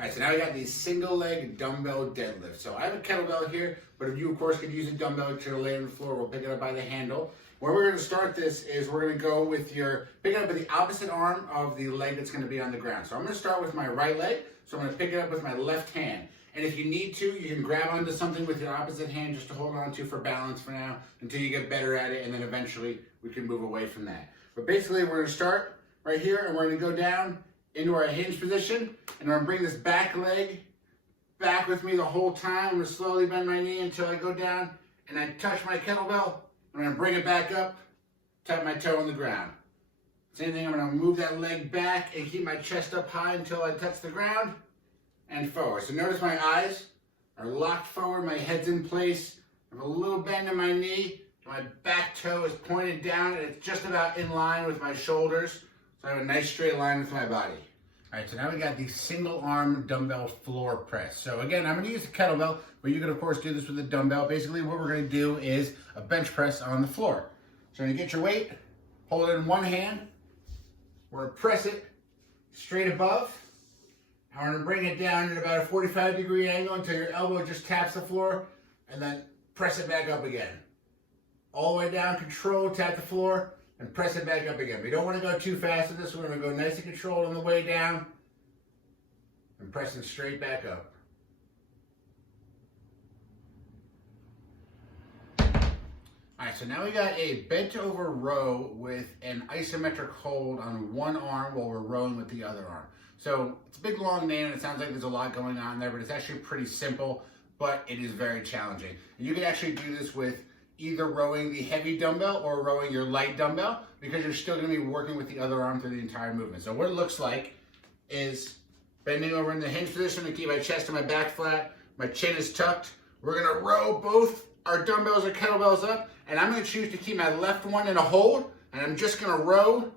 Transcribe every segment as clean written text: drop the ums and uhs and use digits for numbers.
All right, so now we got the single leg dumbbell deadlift. So I have a kettlebell here, but if you, of course, could use a dumbbell to lay on the floor, we'll pick it up by the handle. Where we're going to start this is we're going to go with pick it up with the opposite arm of the leg that's going to be on the ground. So I'm going to start with my right leg, so I'm going to pick it up with my left hand. And if you need to, you can grab onto something with your opposite hand just to hold on to for balance for now until you get better at it, and then eventually we can move away from that. But basically, we're going to start right here, and we're going to go down into our hinge position, and I'm going to bring this back leg back with me the whole time. I'm going to slowly bend my knee until I go down, and I touch my kettlebell. I'm going to bring it back up, tap my toe on the ground. Same thing, I'm going to move that leg back and keep my chest up high until I touch the ground, and forward. So notice my eyes are locked forward, my head's in place, I have a little bend in my knee, my back toe is pointed down, and it's just about in line with my shoulders. So I have a nice straight line with my body. All right, so now we got the single arm dumbbell floor press. So again, I'm gonna use a kettlebell, but you can of course do this with a dumbbell. Basically what we're gonna do is a bench press on the floor. So you're gonna get your weight, hold it in one hand, we're gonna press it straight above, and we're gonna bring it down at about a 45-degree angle until your elbow just taps the floor, and then press it back up again. All the way down, control, tap the floor, and press it back up again. We don't want to go too fast with this. We're going to go nice and controlled on the way down and pressing straight back up. All right, so now we got a bent over row with an isometric hold on one arm while we're rowing with the other arm. So it's a big long name and it sounds like there's a lot going on there, but it's actually pretty simple, but it is very challenging. And you can actually do this with either rowing the heavy dumbbell or rowing your light dumbbell, because you're still going to be working with the other arm through the entire movement. So what it looks like is bending over in the hinge position to keep my chest and my back flat. My chin is tucked. We're going to row both our dumbbells or kettlebells up, and I'm going to choose to keep my left one in a hold, and I'm just going to row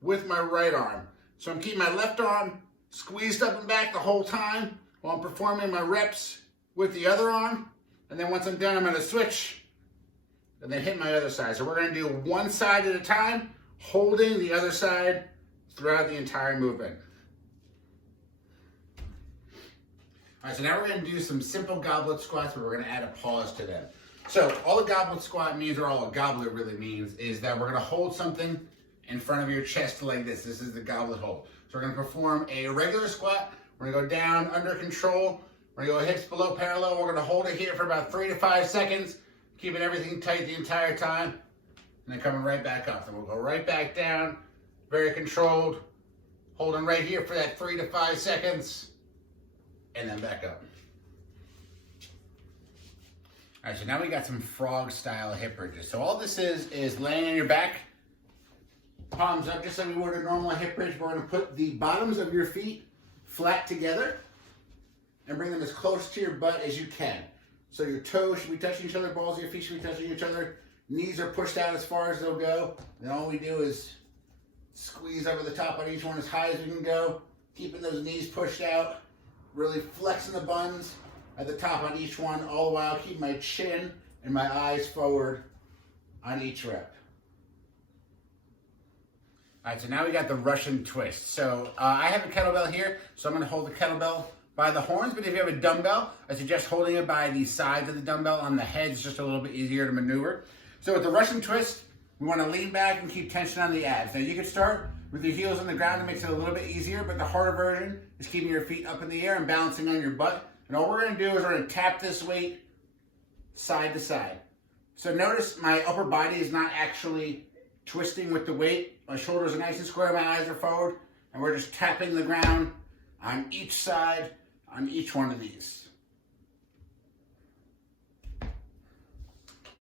with my right arm. So I'm keeping my left arm squeezed up and back the whole time while I'm performing my reps with the other arm. And then once I'm done, I'm going to switch and then hit my other side. So we're going to do one side at a time, holding the other side throughout the entire movement. All right, so now we're going to do some simple goblet squats, but we're going to add a pause to them. So all a goblet squat means, or all a goblet really means, is that we're going to hold something in front of your chest like this. This is the goblet hold. So we're going to perform a regular squat. We're going to go down under control. We're going to go hips below parallel. We're going to hold it here for about 3 to 5 seconds. Keeping everything tight the entire time, and then coming right back up. Then we'll go right back down, very controlled, holding right here for that 3 to 5 seconds, and then back up. All right, so now we got some frog style hip bridges. So all this is laying on your back, palms up, just like we would a normal hip bridge. We're gonna put the bottoms of your feet flat together and bring them as close to your butt as you can. So your toes should be touching each other, balls of your feet should be touching each other, knees are pushed out as far as they'll go. Then all we do is squeeze over the top on each one as high as we can go, keeping those knees pushed out, really flexing the buns at the top on each one, all the while keeping my chin and my eyes forward on each rep. All right, so now we got the Russian twist. So I have a kettlebell here, so I'm gonna hold the kettlebell by the horns, but if you have a dumbbell, I suggest holding it by the sides of the dumbbell. On the head, it's just a little bit easier to maneuver. So with the Russian twist, we want to lean back and keep tension on the abs. Now you can start with your heels on the ground. It makes it a little bit easier, but the harder version is keeping your feet up in the air and balancing on your butt. And all we're going to do is we're going to tap this weight side to side. So notice my upper body is not actually twisting with the weight. My shoulders are nice and square, my eyes are forward, and we're just tapping the ground on each side on each one of these.